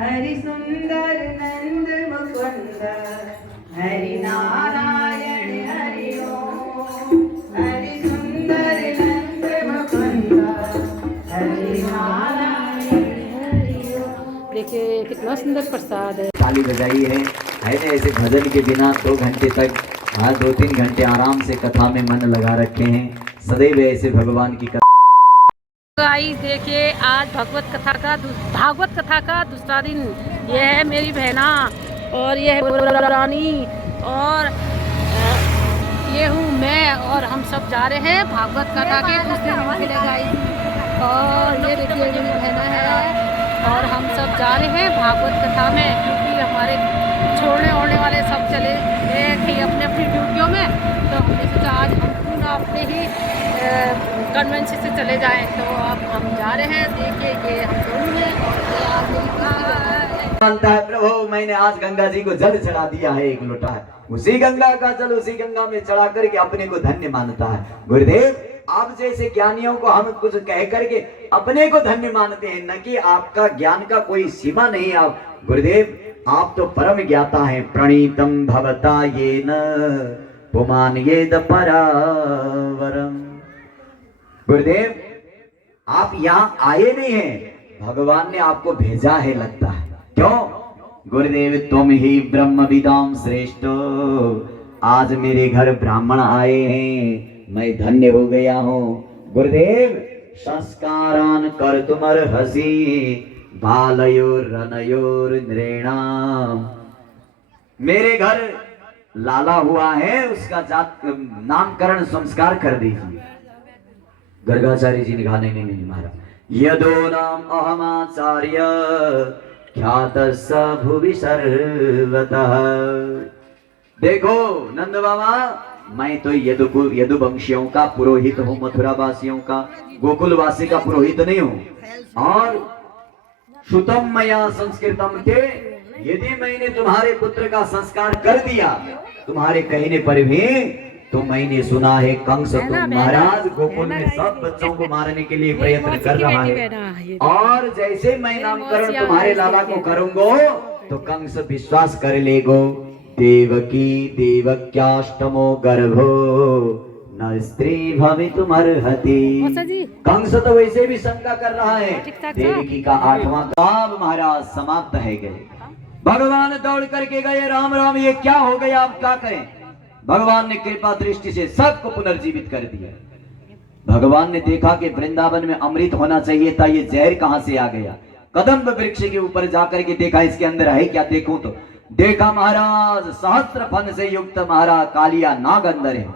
हरि सुंदर नंद मुकुंद हरि नारायण हरि ओम। हरि सुंदर नंद मुकुंद हरि नारायण हरि ओम। देखिए कितना सुंदर प्रसाद है। ताली बजाई है ना ऐसे भजन के बिना 2 घंटे तक 2-3 घंटे आराम से कथा में मन लगा रखे हैं। सदैव ऐसे भगवान की गाइस देखिए आज भागवत कथा का दूसरा दिन। ये है मेरी बहना और ये है रानी और ये हूँ मैं और हम सब जा रहे हैं भागवत कथा के दूसरे दिन के लिए गाइस। और ये देखिए मेरी बहना है और हम सब जा रहे हैं भागवत कथा में क्योंकि हमारे छोड़ने ओढ़ने वाले सब चले गए थे अपने अपनी ड्यूटियों में। तो हमने सोचा आज हम पूरा अपने ही कन्वेंशन से चले जाएं। तो अब हम जा रहे हैं। देखिए ये हम दोनों हैं। मानता है प्रभु मैंने आज गंगा जी को जल चढ़ा दिया है, एक लोटा है उसी गंगा का जल उसी गंगा में चढ़ा करके अपने को धन्य मानता है। गुरुदेव आप जैसे ज्ञानियों को हम कुछ कह करके अपने को धन्य मानते हैं, न कि आपका ज्ञान का कोई सीमा नहीं। आप गुरुदेव आप तो परम ज्ञाता हैं। प्रणीतम भवता येन पुमान येद परावरम। गुरुदेव आप यहाँ आए नहीं हैं, भगवान ने आपको भेजा है लगता है। क्यों गुरुदेव तुम ही ब्रह्म विदाम श्रेष्ठ। आज मेरे घर ब्राह्मण आए हैं, मैं धन्य हो गया हूँ। गुरुदेव संस्कारान कर तुमर हसी बालयोर रनयोर नृणाम। मेरे घर लाला हुआ है, उसका जात नामकरण संस्कार कर दीजिए। गर्गाचार्य जी ने कहा नहीं नहीं महाराज, यदो नाम अहमाचार्य ख्यात भुवि सर्वतः। देखो नंद बाबा मैं तो यदुवंशियों का पुरोहित हूँ, मथुरा वासियों का गोकुल वासी का पुरोहित नहीं हूँ। और श्रुतम मया संस्कृतम के, यदि मैंने तुम्हारे पुत्र का संस्कार कर दिया तुम्हारे कहने पर भी, तो मैंने सुना है कंस तो महाराज गोकुल में सब बच्चों को मारने के लिए प्रयत्न कर रहा है। और जैसे मैं नामकरण तुम्हारे लाला को करूंगा तो कंस विश्वास कर लेगो। देवकी देवक्याष्टमो गर्भो न स्त्री भवितुमर्हति। कंस तो वैसे भी शंका कर रहा है। देवकी का 8वां काल महाराज समाप्त है गए। भगवान दौड़ करके गए, राम राम ये क्या हो गया, आप क्या करें। भगवान ने कृपा दृष्टि से सबको पुनर्जीवित कर दिया। भगवान ने देखा कि वृंदावन में अमृत होना चाहिए था, ये जहर कहां से आ गया। कदम्ब वृक्ष के ऊपर जाकर के देखा इसके अंदर है क्या, देखूं तो देखा महाराज सहस्त्र फन से युक्त महाराज कालिया नाग अंदर है।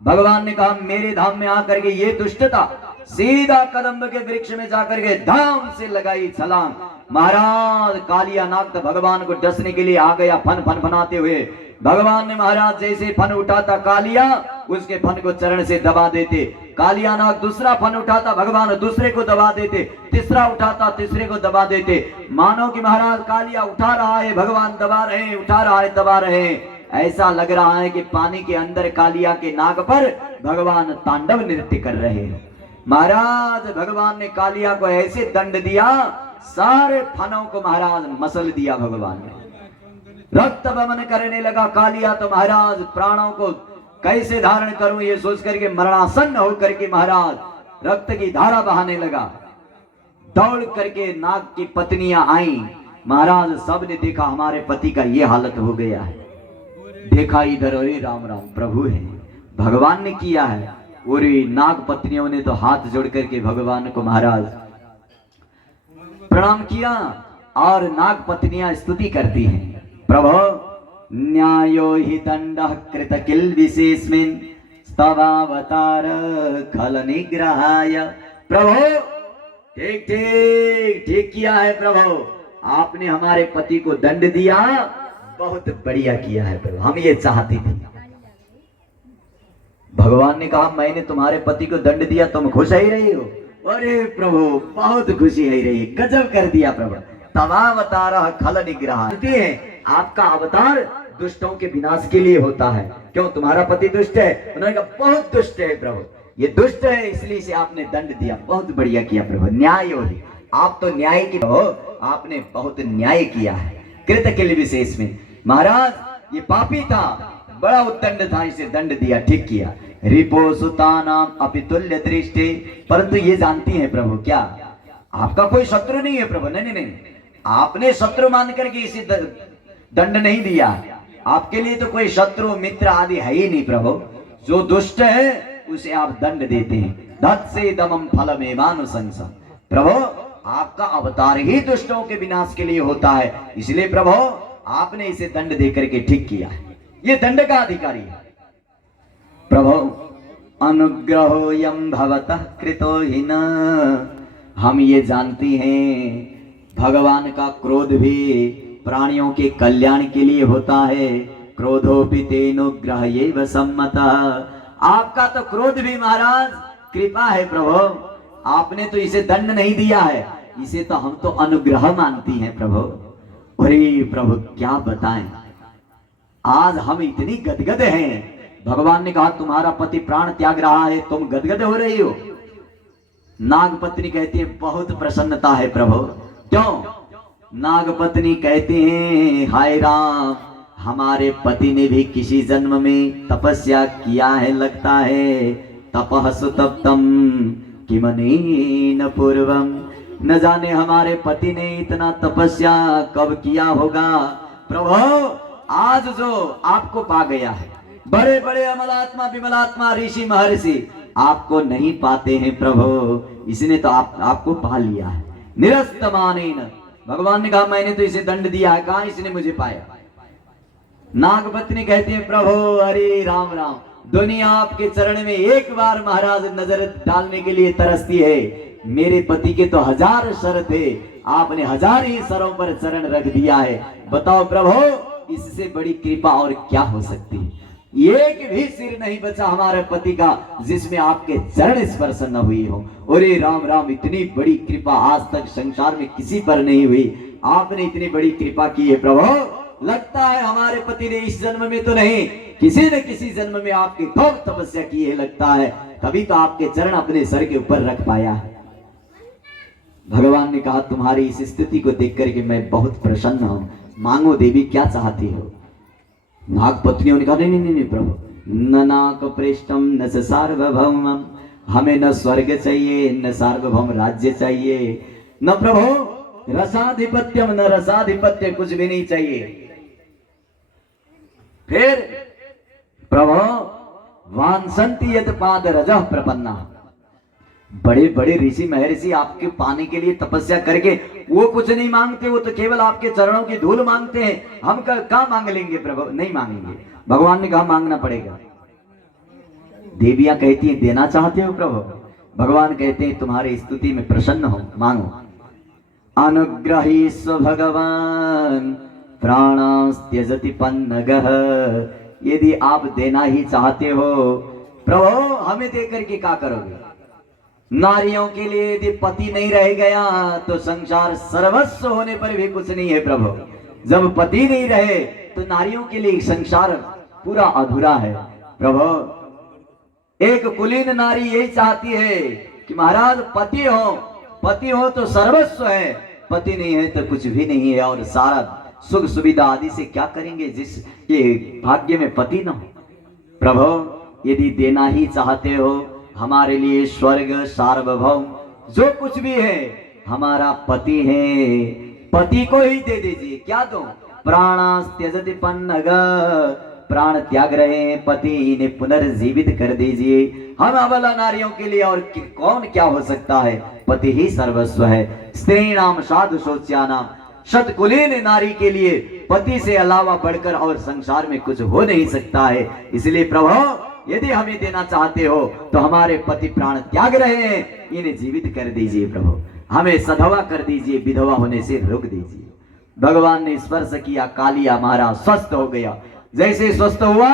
भगवान ने कहा मेरे धाम में आकर के ये दुष्टता, सीधा कदम्ब के वृक्ष में जाकर के धाम से लगाई छलांग। महाराज कालिया नाग तो भगवान को डसने के लिए आ गया, फन फन फनाते हुए। भगवान ने महाराज जैसे फन उठाता कालिया, उसके फन को चरण से दबा देते। कालिया नाग दूसरा फन उठाता, भगवान दूसरे को दबा देते। तीसरा उठाता, तीसरे को दबा देते। मानो कि महाराज कालिया उठा रहा है, भगवान दबा रहे हैं, उठा रहा है, दबा रहे हैं। ऐसा लग रहा है कि पानी के अंदर कालिया के नाग पर भगवान तांडव नृत्य कर रहे हैं। महाराज भगवान ने कालिया को ऐसे दंड दिया, सारे फनों को महाराज मसल दिया। भगवान ने रक्त बमन करने लगा कालिया, तो महाराज प्राणों को कैसे धारण करूं ये सोच करके मरणासन्न होकर के महाराज रक्त की धारा बहाने लगा। दौड़ करके नाग की पत्नियां आई। महाराज सब ने देखा हमारे पति का ये हालत हो गया है। देखा इधर, अरे राम राम प्रभु है, भगवान ने किया है। और नाग पत्नियों ने तो हाथ जोड़ करके भगवान को महाराज प्रणाम किया। और नाग पत्नियां स्तुति करती हैं, प्रभु न्यायो हि दंडः कृत किल विशेषमेन स्तवावतार खल निग्रहाय। प्रभु ठीक ठीक ठीक किया है प्रभु, आपने हमारे पति को दंड दिया, बहुत बढ़िया किया है प्रभु, हम ये चाहती थी। भगवान ने कहा मैंने तुम्हारे पति को दंड दिया, तुम खुश ही रही हो। अरे प्रभु बहुत खुशी है रही, गजब कर दिया प्रभु। तवावतार खल निग्रह, आपका अवतार दुष्टों के विनाश के लिए होता है। क्यों तुम्हारा पति दुष्ट है? उन्होंने कहा बहुत दुष्ट है प्रभु, ये दुष्ट है इसलिए से आपने दंड दिया, बहुत बढ़िया किया प्रभु। न्याय हो, आप तो न्याय की हो, आपने बहुत न्याय किया है। कृतकिल विशेष में महाराज ये पापी था, बड़ा उद्दंड था, इसे दंड दिया, ठीक किया। रिपो सुतानाम अपितुल्य दृष्टि, परंतु ये जानती है प्रभु क्या आपका कोई शत्रु नहीं है प्रभु। नहीं नहीं, आपने शत्रु मान करके इसे दंड नहीं दिया। आपके लिए तो कोई शत्रु मित्र आदि है ही नहीं प्रभु। जो दुष्ट है उसे आप दंड देते हैं। धत से दमम फलमेवानुशंसा, प्रभु आपका अवतार ही दुष्टों के विनाश के लिए होता है, इसलिए प्रभु आपने इसे दंड देकर के ठीक किया है। ये दंड का अधिकारी है प्रभु। अनुग्रहो यम भवतः कृतो हि न, हम ये जानती हैं भगवान का क्रोध भी प्राणियों के कल्याण के लिए होता है। क्रोधोपि तेनुग्रह एव सम्मतः, आपका तो क्रोध भी महाराज कृपा है प्रभु। आपने तो इसे दंड नहीं दिया है, इसे तो हम तो अनुग्रह मानती हैं प्रभु। अरे प्रभु क्या बताएं, आज हम इतनी गदगद हैं। भगवान ने कहा तुम्हारा पति प्राण त्याग रहा है, तुम गदगद हो रही हो। नागपत्नी कहती है बहुत प्रसन्नता है प्रभु। क्यों? नागपत्नी कहते हैं हाय राम, हमारे पति ने भी किसी जन्म में तपस्या किया है, लगता है तपः सुतप्तम किमनेन पूर्वम, न जाने हमारे पति ने इतना तपस्या कब किया होगा। प्रभु आज जो आपको पा गया है, बड़े बड़े अमलात्मा विमलात्मा ऋषि महर्षि आपको नहीं पाते हैं प्रभु, इसने तो आपको पा लिया है। निरस्तमानेन, भगवान ने कहा मैंने तो इसे दंड दिया है, कहां इसने मुझे पाया। नागपत्नी कहती है प्रभु हरे राम राम, दुनिया आपके चरण में एक बार महाराज नजर डालने के लिए तरसती है। मेरे पति के तो 1000 सर थे, आपने 1000 ही सरों पर चरण रख दिया है। बताओ प्रभु इससे बड़ी कृपा और क्या हो सकती है। एक भी सिर नहीं बचा हमारे पति का जिसमें आपके चरण स्पर्श न हुई हो। अरे राम राम, इतनी बड़ी कृपा आज तक संसार में किसी पर नहीं हुई, आपने इतनी बड़ी कृपा की है प्रभु। लगता है हमारे पति ने इस जन्म में तो नहीं, किसी न किसी जन्म में आपकी खूब तपस्या की है, लगता है तभी तो आपके चरण अपने सर के ऊपर रख पाया है। भगवान ने कहा तुम्हारी इस स्थिति को देख करके मैं बहुत प्रसन्न हूं, मांगो देवी क्या चाहती हो। नागपत्नियों ने कहा नहीं नहीं नहीं प्रभु, न नाक पृष्ठम न सार्वभौमम, हमें न स्वर्ग चाहिए न सार्वभौम राज्य चाहिए, न प्रभु रसाधिपत्यम न रसाधिपत्य, कुछ भी नहीं चाहिए। फिर प्रभु वांसंति यत पाद रजः प्रपन्ना, बड़े बड़े ऋषि महर्षि आपके पाने के लिए तपस्या करके वो कुछ नहीं मांगते, वो तो केवल आपके चरणों की धूल मांगते हैं। हम कहाँ मांग लेंगे प्रभु, नहीं मांगेंगे। भगवान ने कहा मांगना पड़ेगा। देवियां कहती हैं देना चाहते हो प्रभु, भगवान कहते हैं तुम्हारी स्तुति में प्रसन्न हो, मांगो। अनुग्रहीस्व भगवान प्राणास्त्यजति पन्नगः, यदि आप देना ही चाहते हो प्रभु हमें दे करके क्या करोगे। नारियों के लिए यदि पति नहीं रह गया तो संसार सर्वस्व होने पर भी कुछ नहीं है प्रभु। जब पति नहीं रहे तो नारियों के लिए संसार पूरा अधूरा है प्रभु। एक कुलीन नारी यही चाहती है कि महाराज पति हो तो सर्वस्व है, पति नहीं है तो कुछ भी नहीं है, और सारा सुख सुविधा आदि से क्या करेंगे जिस ये भाग्य में पति न हो। प्रभु यदि देना ही चाहते हो हमारे लिए स्वर्ग सार्वभौम जो कुछ भी है हमारा पति है, पति को ही दे दीजिए। क्या दो? प्राणास्त्यजति पन्नग, प्राण त्याग रहे हैं पति, इन्हें पुनर्जीवित कर दीजिए। हम अबला नारियों के लिए और कौन क्या हो सकता है, पति ही सर्वस्व है। स्त्री नाम साधु शोच्यानाम, शतकुलीन नारी के लिए पति से अलावा बढ़कर और संसार में कुछ हो नहीं सकता है। इसलिए प्रभु यदि हमें देना चाहते हो तो हमारे पति प्राण त्याग रहे हैं, इन्हें जीवित कर दीजिए प्रभु, हमें सधवा कर दीजिए, विधवा होने से रोक दीजिए। भगवान ने स्पर्श किया, कालिया महाराज स्वस्थ हो गया। जैसे स्वस्थ हुआ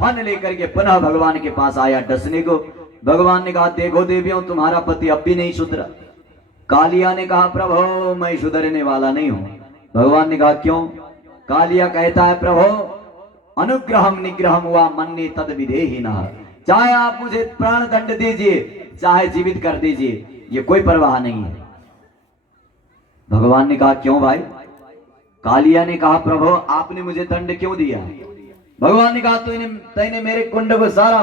फन लेकर के पुनः भगवान के पास आया डसने को। भगवान ने कहा देखो देवियों तुम्हारा पति अब भी नहीं सुधरा। कालिया ने कहा प्रभु मैं सुधरने वाला नहीं हूं। भगवान ने कहा क्यों? कालिया कहता है प्रभु अनुग्रहम निग्रहम हुआ मन्ने तद विधेहिनः, चाहे आप मुझे प्राण दंड दीजिए चाहे जीवित कर दीजिए, ये कोई परवाह नहीं है। भगवान ने कहा क्यों भाई? कालिया ने कहा प्रभु आपने मुझे दंड क्यों दिया? भगवान ने कहा तूने मेरे कुंड को सारा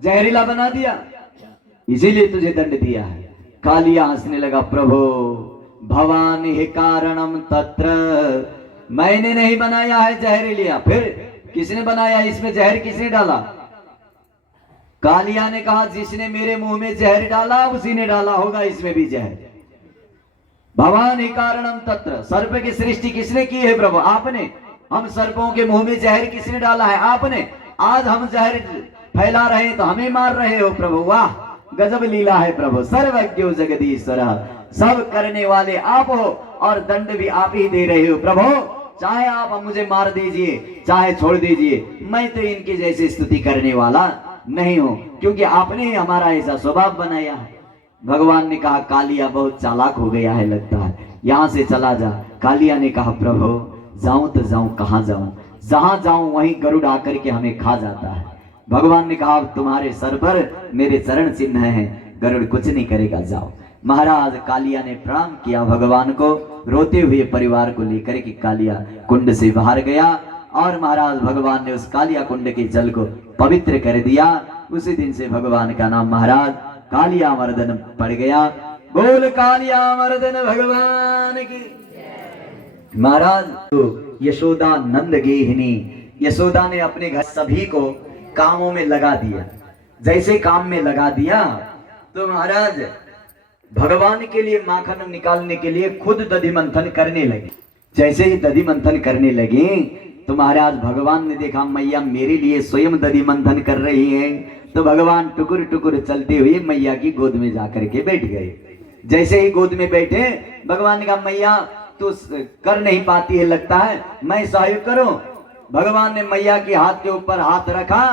जहरीला बना दिया, इसीलिए तुझे दंड दिया है। कालिया हंसने लगा, प्रभु भवानी ही कारणम तत्र, मैंने नहीं बनाया है जहरीलिया, फिर किसने बनाया? इसमें जहर किसने डाला? कालिया ने कहा जिसने मेरे मुंह में जहर डाला उसी ने डाला होगा इसमें भी जहर। भवानी कारणम तत्र, सर्प की सृष्टि किसने की है प्रभु? आपने। हम सर्पों के मुंह में जहर किसने डाला है? आपने। आज हम जहर फैला रहे हैं तो हमें मार रहे हो प्रभु। वाह गजब लीला है प्रभु। सर्वज्ञो जगदीश्वर, सब करने वाले आप हो और दंड भी आप ही दे रहे हो प्रभु। चाहे आप मुझे मार दीजिए चाहे छोड़ दीजिए, मैं तो इनकी जैसी स्तुति करने वाला नहीं हूं, क्योंकि आपने ही हमारा ऐसा स्वभाव बनाया है। भगवान ने कहा कालिया बहुत चालाक हो गया है लगता है, यहां से चला जा। कालिया ने कहा प्रभु जाऊं तो जाऊं कहां जाऊं? जहां जाऊं वहीं गरुड़ आकर के हमें खा जाता है। भगवान ने कहा तुम्हारे सर पर मेरे चरण चिन्ह हैं, गरुड़ कुछ नहीं करेगा, जाओ। महाराज कालिया ने प्रणाम किया भगवान को, रोते हुए परिवार को लेकर के कालिया कुंड से बाहर गया और महाराज भगवान ने उस कालिया कुंड के जल को पवित्र कर दिया। उसी दिन से भगवान का नाम महाराज कालिया मर्दन पड़ गया। बोल कालिया मर्दन भगवान की। महाराज तो यशोदा नंद गेहिनी, यशोदा ने अपने घर सभी को कामों में लगा दिया। जैसे काम में लगा दिया तो महाराज भगवान के लिए माखन निकालने के लिए खुद दधि मंथन करने लगे। जैसे ही दधि मंथन करने लगे तो महाराज भगवान ने देखा मैया मेरे लिए स्वयं दधि मंथन कर रही है, तो भगवान टुकुर टुकुर चलते हुए मैया की गोद में जाकर के बैठ गए। जैसे ही गोद में बैठे भगवान ने कहा मैया तू कर नहीं पाती है लगता है, मैं सहयोग करूं। भगवान ने मैया के हाथ के ऊपर हाथ रखा,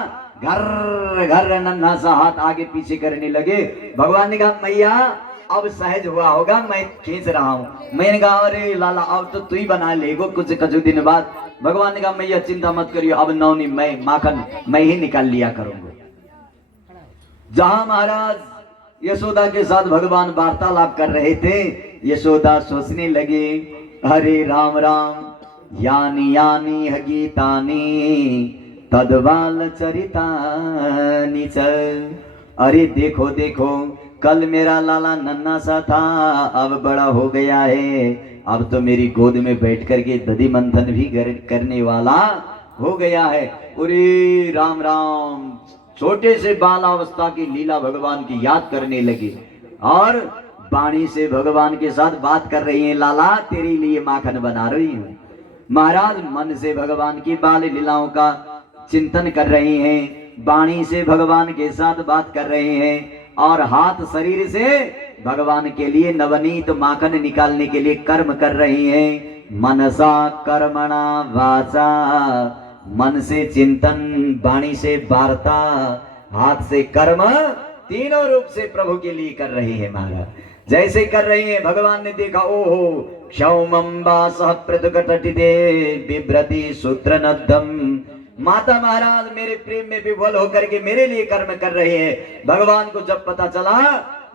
घर घर नन्हा सा हाथ आगे पीछे करने लगे। भगवान ने कहा मैया अब सहज हुआ होगा, मैं खींच रहा हूँ। मैंने कहा अरे लाला अब तो तू ही बना लेगो कुछ दिन बाद। भगवान ने कहा मैया चिंता मत करियो, अब नौनी मैं माखन मैं ही निकाल लिया करूंगा। जहां महाराज यशोदा के साथ भगवान वार्तालाप कर रहे थे, यशोदा सोचने लगे हरे राम राम यानी यानी ह गीतानी तदबाल चरितानी चल। अरे देखो देखो कल मेरा लाला नन्हा सा था, अब बड़ा हो गया है, अब तो मेरी गोद में बैठ करके दधि मंथन भी करने वाला हो गया है। अरे राम राम, छोटे से बालावस्था की लीला भगवान की याद करने लगे और वाणी से भगवान के साथ बात कर रही है, लाला तेरे लिए माखन बना रही हूँ। महाराज मन से भगवान की बाल लीलाओं का चिंतन कर रहे हैं, वाणी से भगवान के साथ बात कर रहे हैं और हाथ शरीर से भगवान के लिए नवनीत माखन निकालने के लिए कर्म कर रही हैं। मनसा कर्मणा वाचा, मन से चिंतन, वाणी से वार्ता, हाथ से कर्म, तीनों रूप से प्रभु के लिए कर रही है। महाराज जैसे कर रही है भगवान ने देखा ओहो क्षौमंबा सह पृथुकटटिते बिभ्रति सूत्र नद्धम। माता महाराज मेरे प्रेम में विभोल होकर के मेरे लिए कर्म कर रहे हैं। भगवान को जब पता चला,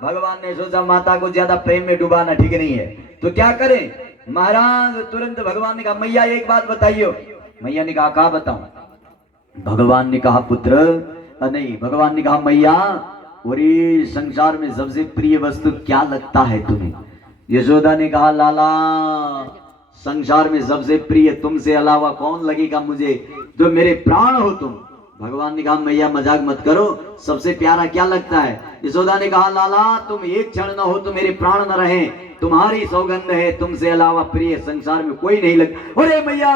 भगवान ने सोचा माता को ज्यादा प्रेम में डुबाना ठीक नहीं है, तो क्या करें। महाराज तुरंत भगवान ने कहा मैया एक बात बताइयो। मैया ने कहा क्या बताऊं। भगवान ने कहा पुत्र नहीं, भगवान ने कहा मैया पूरी संसार में सबसे प्रिय वस्तु क्या लगता है तुम्हें। यशोदा ने कहा लाला संसार में सबसे प्रिय तुमसे अलावा कौन लगेगा मुझे, जो मेरे प्राण हो तुम। भगवान ने कहा मैया मजाक मत करो, सबसे प्यारा क्या लगता है। यशोदा ने कहा लाला तुम एक क्षण न हो तो मेरे प्राण न रहे, तुम्हारी सौगंध है, तुमसे अलावा प्रिय संसार में कोई नहीं लगता। अरे मैया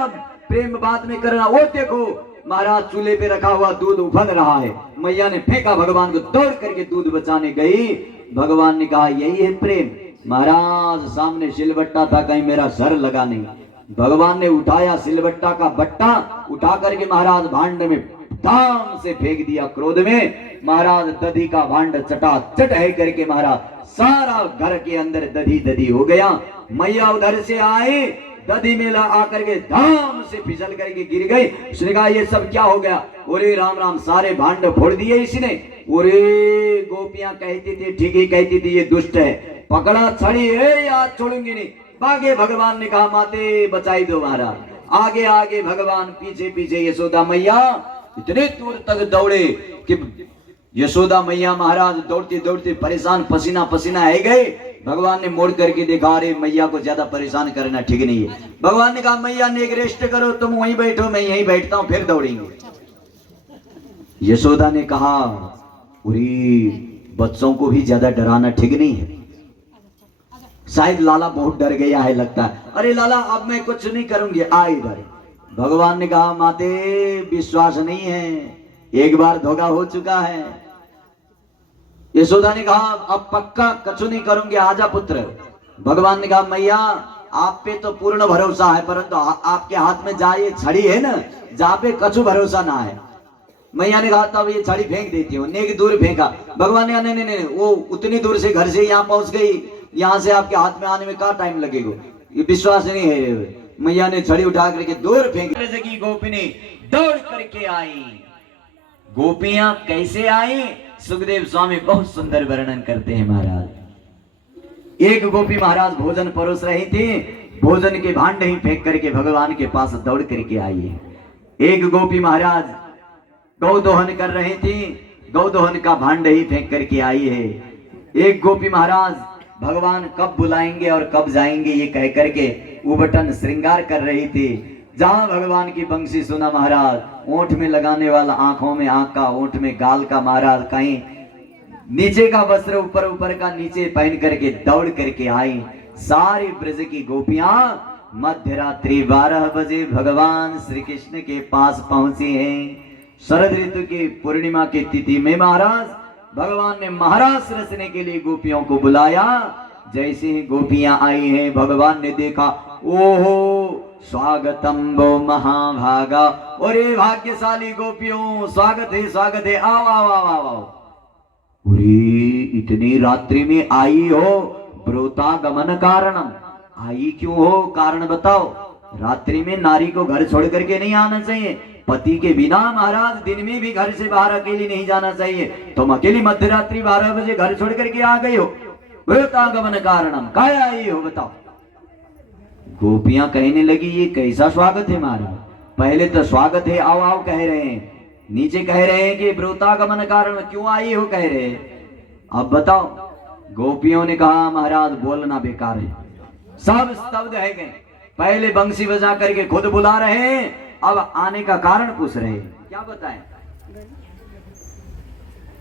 प्रेम बात में करना, वो देखो महाराज चूल्हे पे रखा हुआ दूध उफल रहा है। मैया ने फेंका, भगवान को दौड़ करके दूध बचाने गई। भगवान ने कहा यही है प्रेम। महाराज सामने सिलबट्टा था, कहीं मेरा सर लगा नहीं। भगवान ने उठाया सिलबट्टा का बट्टा, उठा करके महाराज भांड में धाम से फेंक दिया। क्रोध में महाराज दधी का भांड चटाचट है करके महाराज सारा घर के अंदर दधी दधी हो गया। मैया उधर से आए, दधी में आकर के धाम से फिसल करके गिर गई। उसने कहा ये सब क्या हो गया। ओरे राम राम, सारे भांड फोड़ दिए इसने। ओरे गोपियां कहती थी, ठीक ही कहती थी, ये दुष्ट है, पकड़ा छड़ी है आज छोड़ूंगी नहीं। आगे भगवान ने कहा माते बचाई दो महाराज। आगे आगे भगवान, पीछे पीछे यशोदा मैया इतने दूर तक दौड़े कि यशोदा मैया महाराज दौड़ते दौड़ते परेशान, पसीना पसीना है गए। भगवान ने मोड़ करके देखा, अरे मैया को ज्यादा परेशान करना ठीक नहीं है। भगवान ने कहा मैया ने एक रेस्ट करो, तुम वहीं बैठो, मैं यहीं बैठता हूं, फिर दौड़ेंगे। यशोदा ने कहा पूरी बच्चों को भी ज्यादा डराना ठीक नहीं है। शायद लाला बहुत डर गया है लगता है। अरे लाला अब मैं कुछ नहीं करूंगी, आ इधर। भगवान ने कहा माते विश्वास नहीं है, एक बार धोखा हो चुका है। यशोदा ने कहा अब पक्का कछु नहीं करूंगी, आजा पुत्र। भगवान ने कहा मैया आप पे तो पूर्ण भरोसा है, परंतु आपके हाथ में जहाँ ये छड़ी है ना, जहाँ पे कछु भरोसा ना है। मैया ने कहा तब ये छड़ी फेंक देती हूँ। नेक दूर फेंका। भगवान ने कहा नहीं नहीं नहीं, वो उतनी दूर से घर से यहाँ पहुंच गई, यहाँ से आपके हाथ में आने में क्या टाइम लगेगा, ये विश्वास नहीं है। मैया ने छड़ी उठा करके दूर फेंक की। गोपिनी दौड़ करके आई। गोपियां कैसे आई, सुखदेव स्वामी बहुत सुंदर वर्णन करते हैं महाराज। एक गोपी महाराज भोजन परोस रही थी, भोजन के भांडे ही फेंक करके भगवान के पास दौड़ करके आई है। एक गोपी महाराज गौ दोहन कर रही थी, गौ दोहन का भांडे ही फेंक करके आई है। एक गोपी महाराज भगवान कब बुलाएंगे और कब जाएंगे ये कह करके उबटन श्रृंगार कर रही थी। जहां भगवान की बंसी सुना महाराज, ओंठ में लगाने वाला आंखों में आंख का, ओंठ में गाल का महाराज, कहीं नीचे का वस्त्र ऊपर ऊपर का नीचे पहन करके दौड़ करके आई। सारी ब्रज की गोपियां मध्य रात्रि 12 बजे भगवान श्री कृष्ण के पास पहुंची हैं। शरद ऋतु की पूर्णिमा की तिथि में महाराज भगवान ने महाराज रचने के लिए गोपियों को बुलाया। जैसे ही गोपियां आई हैं, भगवान ने देखा, ओहो स्वागतम वो महाभागा, और भाग्यशाली गोपियों स्वागत है, आओ आओ आओ आओ आओ। इतनी रात्रि में आई हो, ब्रोतागमन कारणम, आई क्यों हो, कारण बताओ। रात्रि में नारी को घर छोड़ करके नहीं आना चाहिए, पति के बिना महाराज दिन में भी घर से बाहर अकेली नहीं जाना चाहिए। तुम अकेली मध्यरात्रि 12 बजे घर छोड़ करके आ गई हो, ब्रोतागमन कारणम, क्या आई हो बताओ। गोपियां कहने लगी ये कैसा स्वागत है महाराज, पहले तो स्वागत है आओ आओ कह रहे हैं, नीचे कह रहे हैं कि ब्रोतागमन कारण क्यों आई हो कह रहे हैं, अब बताओ। गोपियों ने कहा महाराज बोलना बेकार है। सब स्तब्ध है गए। पहले बंसी बजा करके खुद बुला रहे हैं, अब आने का कारण पूछ रहे हैं, क्या बताएं।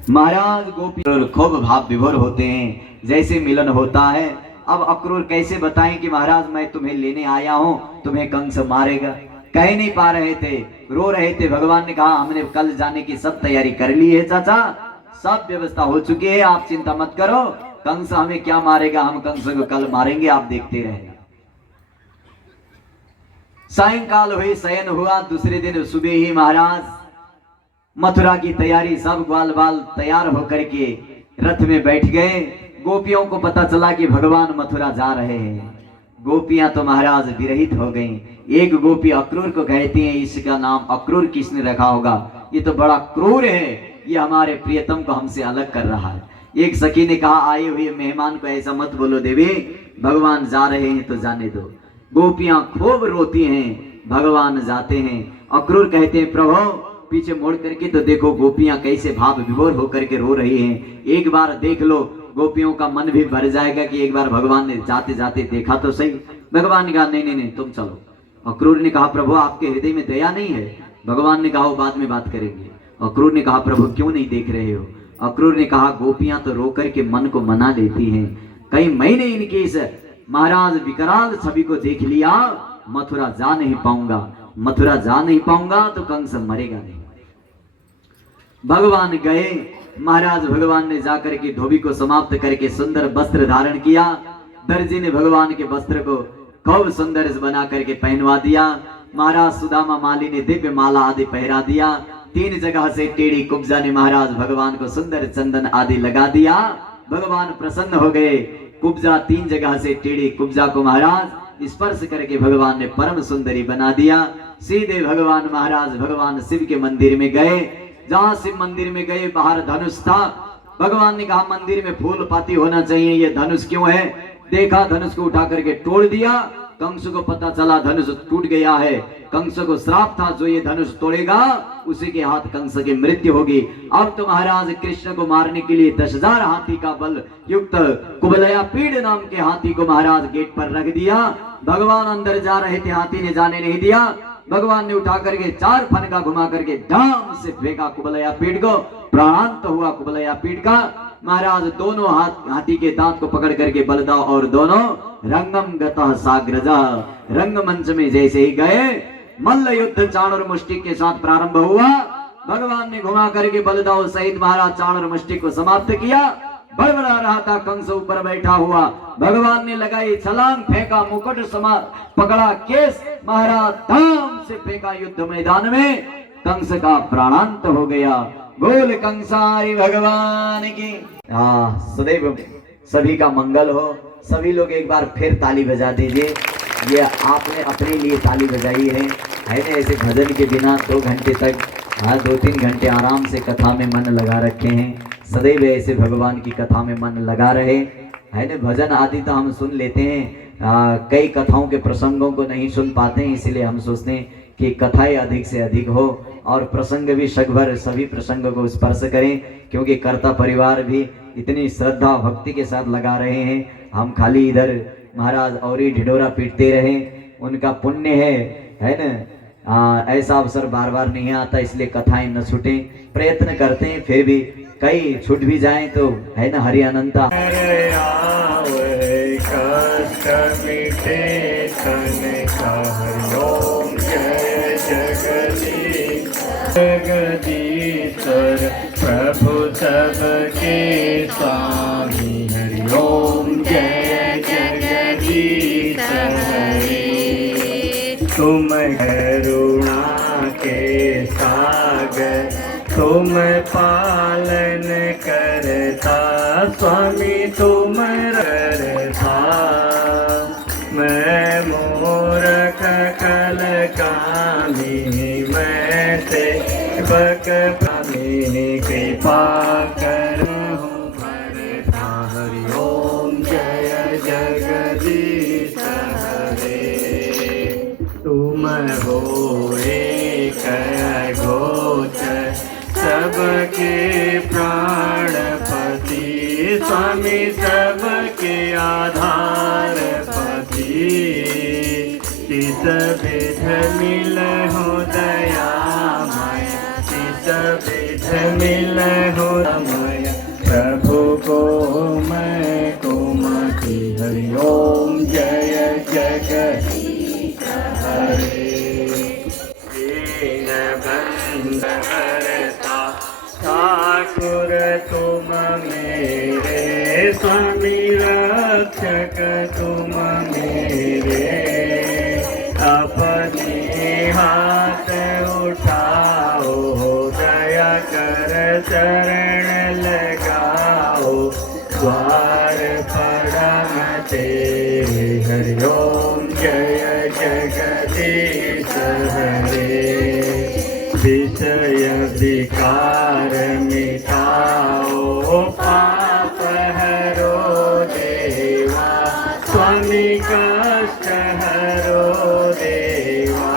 महाराज गोपी खूब भाव विभोर होते हैं, जैसे मिलन होता है। अब अक्रूर कैसे बताएं कि महाराज मैं तुम्हें लेने आया हूं, तुम्हें कंस मारेगा, कह नहीं पा रहे थे, रो रहे थे। भगवान ने कहा हमने कल जाने की सब तैयारी कर ली है चाचा, सब व्यवस्था हो चुकी है, आप चिंता मत करो, कंस हमें क्या मारेगा, हम कंस को कल मारेंगे, आप देखते रहे। सायंकाल हुई, शयन हुआ। दूसरे दिन सुबह ही महाराज मथुरा की तैयारी, सब ग्वाल बाल तैयार होकर के रथ में बैठ गए। गोपियों को पता चला कि भगवान मथुरा जा रहे हैं। गोपियां तो महाराज विरहित हो गईं। एक गोपी अक्रूर को कहती है, इसका नाम अक्रूर किसने रखा होगा, ये तो बड़ा क्रूर है, ये हमारे प्रियतम को हमसे अलग कर रहा है। एक सखी ने कहा आए हुए मेहमान को ऐसा मत बोलो देवी, भगवान जा रहे हैं तो जाने दो। गोपियां खूब रोती हैं, भगवान जाते हैं। अक्रूर कहते हैं प्रभु पीछे मोड़ करके तो देखो गोपियां कैसे भाव विभोर होकर के रो रही हैं, एक बार देख लो, गोपियों का मन भी भर जाएगा कि एक बार भगवान ने जाते जाते देखा तो सही। भगवान ने कहा नहीं नहीं नहीं तुम चलो। अक्रूर ने कहा प्रभु आपके हृदय में दया नहीं है। भगवान ने कहा बाद में बात करेंगे। अक्रूर ने कहा प्रभु क्यों नहीं देख रहे हो। अक्रूर ने कहा गोपियां तो रो करके मन को मना लेती हैं, कहीं मैंने इनकी इस महाराज विकराल छवि को देख लिया, मथुरा जा नहीं पाऊंगा, मथुरा जा नहीं पाऊंगा तो कंस मरेगा नहीं। भगवान गए। महाराज भगवान ने जाकर के धोबी को समाप्त करके सुंदर वस्त्र धारण किया। दर्जी ने भगवान के वस्त्र को खूब सुंदर बना करके पहनवा दिया। महाराज सुदामा माली ने दिव्य माला आदि पहरा दिया। 3 जगह से टेढ़ी कुब्जा ने महाराज भगवान को सुंदर चंदन आदि लगा दिया। भगवान प्रसन्न हो गए। कुब्जा 3 जगह से टेढ़ी कुब्जा को महाराज स्पर्श करके भगवान ने परम सुंदरी बना दिया। सीधे भगवान महाराज भगवान शिव के मंदिर में गए। जहां शिव मंदिर में गए बाहर धनुष था। भगवान ने कहा मंदिर में फूल पाती होना चाहिए, ये धनुष क्यों है। देखा धनुष को उठा करके तोड़ दिया। कंस को पता चला धनुष टूट गया है। कंस को श्राप था जो ये धनुष तोड़ेगा उसी के हाथ कंस की मृत्यु होगी। अब तो महाराज कृष्ण को मारने के लिए 10,000 हाथी का बल युक्त कुबलया पीड़ नाम के हाथी को महाराज गेट पर रख दिया। भगवान अंदर जा रहे थे, हाथी ने जाने नहीं दिया। भगवान ने उठा करके 4 फनका घुमा करके धाम से फेंका कुबलया पीड़ को। प्राणांत हुआ कुबलया पीड़ का। महाराज दोनों हाथी के दांत को पकड़ करके बलदाव और दोनों रंगम गतः साग्रजा, रंगमंच में जैसे ही गए मल्ल युद्ध चाणूर मुष्टिक के साथ प्रारंभ हुआ। भगवान ने घुमा करके बलदाव सहित महाराज चाणूर मुष्टिक को समाप्त किया। बड़बड़ा रहा था कंस ऊपर बैठा हुआ। भगवान ने लगाई छलांग, फेंका मुकुट समा पकड़ा केस, महाराज धाम से फेंका युद्ध मैदान में। कंस का प्राणांत हो गया। बोल कंसारी भगवान की। सदैव सभी का मंगल हो। सभी लोग एक बार फिर ताली बजा दीजिए। ये आपने अपने लिए ताली बजाई है ना। ऐसे भजन के बिना 2 घंटे तक 2-3 घंटे आराम से कथा में मन लगा रखे हैं। सदैव ऐसे भगवान की कथा में मन लगा रहे है ना। भजन आदि तो हम सुन लेते हैं, कई कथाओं के प्रसंगों को नहीं सुन पाते हैं, इसलिए हम सोचते हैं कि कथाएं अधिक से अधिक हो और प्रसंग भी शगभर सभी प्रसंग को स्पर्श करें, क्योंकि कर्ता परिवार भी इतनी श्रद्धा भक्ति के साथ लगा रहे हैं। हम खाली इधर महाराज और ही ढिढोरा पीटते रहे, उनका पुण्य है ना। ऐसा अवसर बार बार नहीं आता, इसलिए कथाएं न छूटें, प्रयत्न करते हैं। फिर भी कई छूट भी जाएं तो है ना, हरि अनंता। जगदीश्वर प्रभु सबके स्वामी हरि ओम जय जगदीश हरे। तुम करुणा के सागर, तुम पालन करता स्वामी, तुम करता। मैं मूर्ख कल कामी, मैं सेवक प्राणी, कृपा करहु भरता। हरि ओम जय जगदीश हरे। तुम हो एक गोचर सबके प्राणपति, स्वामी सबके आधार पति। तिस विध मिलहु दयामय, तिस विध मिलहु दयामय। प्रभु को मैं कुमति, हरि ओम जय जगदीश हरे। दीन बंधु हरता ठाकुर तुम मेरे, स्वामी रक्षक तुम मेरे। अपने हाथ उठाओ, दया कर चरण लगाओ। द्वार परम तेरे, हरि ओम जय जगदीश हरे। विषय विकार मिटाओ, पाप हरो देवा, स्वामी कष्ट हरो देवा।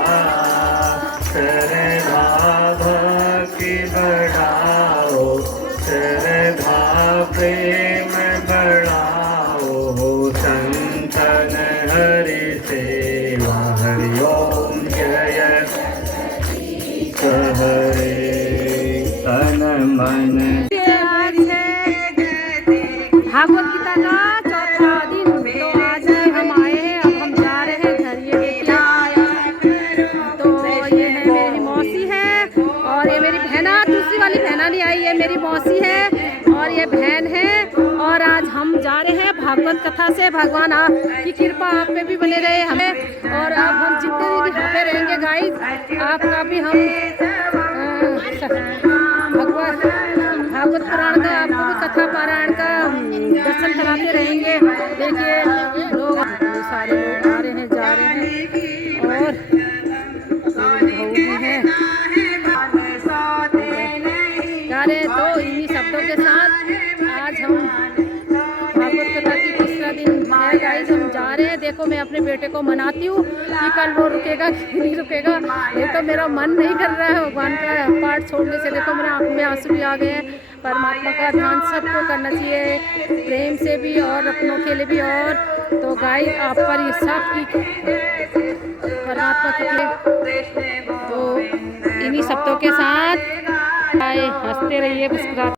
श्रद्धा भक्ति बढ़ाओ, श्रद्धा प्रेम बढ़ाओ। संतन हरि सेवा, हरि ओम जय हरे। तन मन भागवत गीता का 4था दिन। तो आज हम आए हैं, अब हम जा रहे हैं घर। ये तो ये है मेरी मौसी है, और ये मेरी बहना, दूसरी वाली बहना नहीं आई, ये मेरी मौसी है और ये बहन है। और आज हम जा रहे हैं भागवत कथा से। भगवान की कृपा आप पे भी बने रहे हमें, और अब हम जितने दिन भी यहाँ पे रहेंगे गाइस, आपका भी हम भागवत पुराण का, आपको भी कथा पारायण का दर्शन कराते रहेंगे। देखिए लोग सारे लोग आ रहे हैं, जा रहे हैं, और भाऊ भी हैं। गा रहे तो इन्हीं शब्दों के साथ आज हम भागवत कथा की तीसरा दिन है। अपने बेटे को मनाती हूँ कि कल वो रुकेगा कि नहीं रुकेगा। नहीं तो मेरा मन नहीं कर रहा है भगवान का पाठ छोड़ने से। देखो मेरे आँख में आंसू भी आ गए हैं। परमात्मा का ध्यान सबको करना चाहिए, प्रेम से भी और अपनों के लिए भी। और तो गाइस आप पर ये सब की परमात्मा के, तो इन्हीं शब्दों के साथ हंसते रहिए, मुस्कुराते